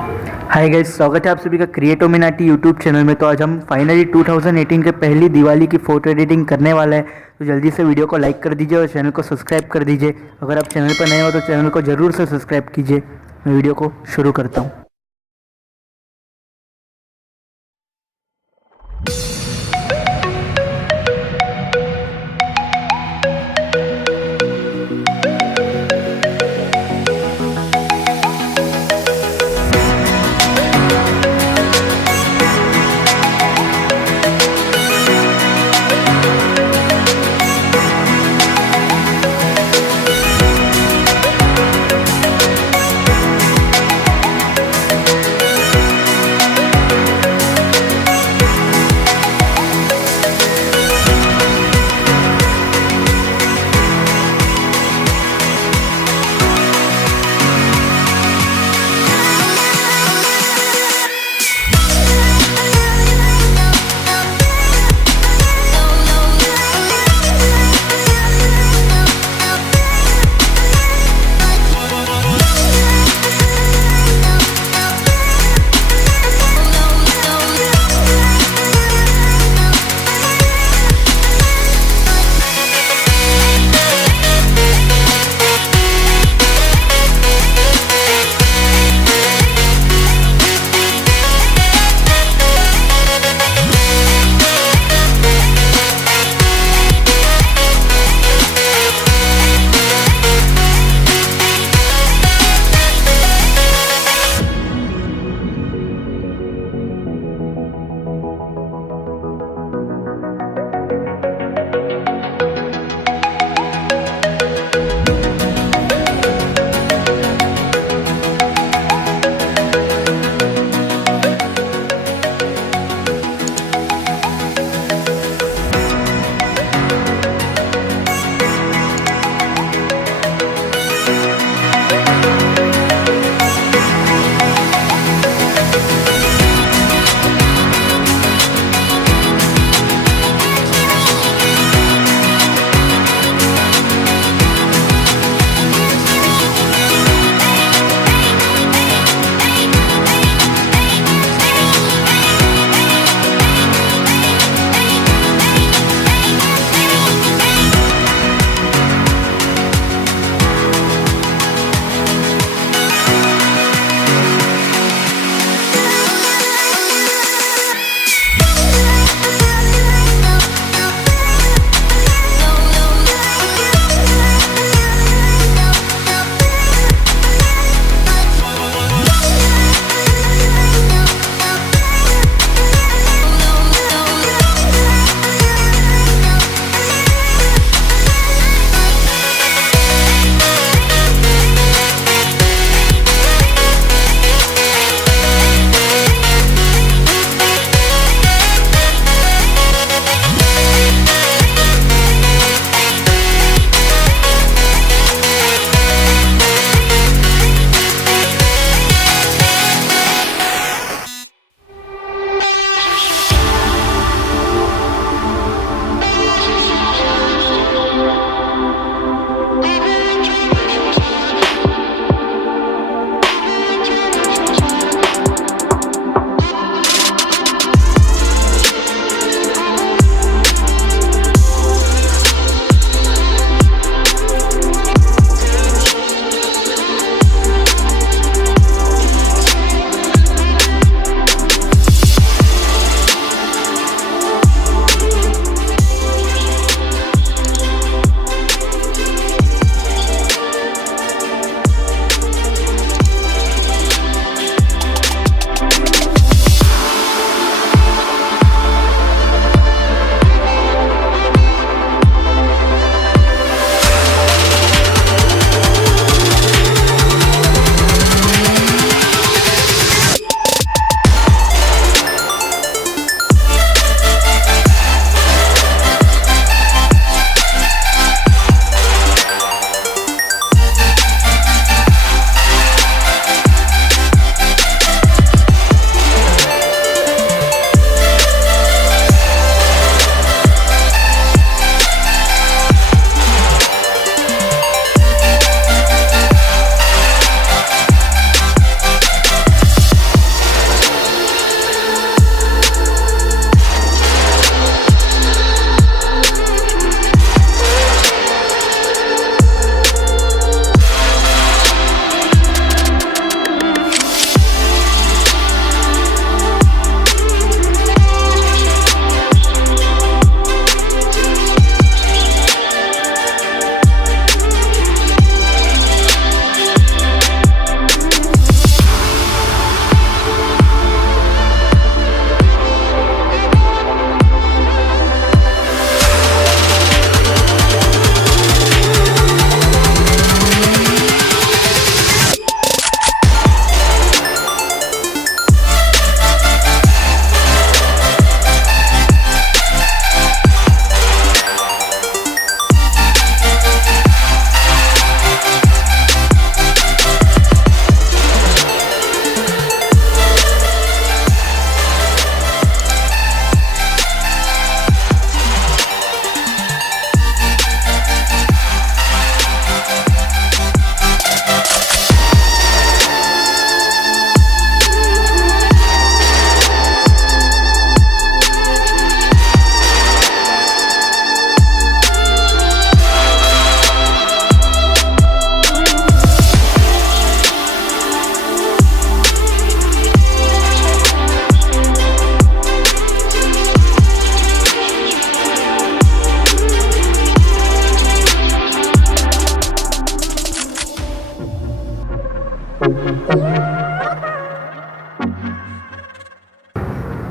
Hi guys, स्वागत है आप सभी का क्रिएटोमिनाटी यूट्यूब चैनल में। तो आज हम फाइनली 2018 के पहली दिवाली की फ़ोटो एडिटिंग करने वाले हैं। तो जल्दी से वीडियो को लाइक कर दीजिए और चैनल को सब्सक्राइब कर दीजिए। अगर आप चैनल पर नए हो तो चैनल को ज़रूर से सब्सक्राइब कीजिए। मैं वीडियो को शुरू करता हूँ।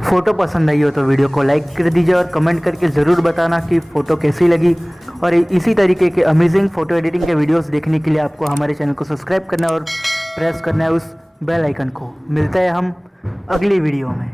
फ़ोटो पसंद आई हो तो वीडियो को लाइक कर दीजिए और कमेंट करके ज़रूर बताना कि फ़ोटो कैसी लगी। और इसी तरीके के अमेजिंग फ़ोटो एडिटिंग के वीडियोस देखने के लिए आपको हमारे चैनल को सब्सक्राइब करना है और प्रेस करना है उस बेल आइकन को। मिलते हैं हम अगली वीडियो में।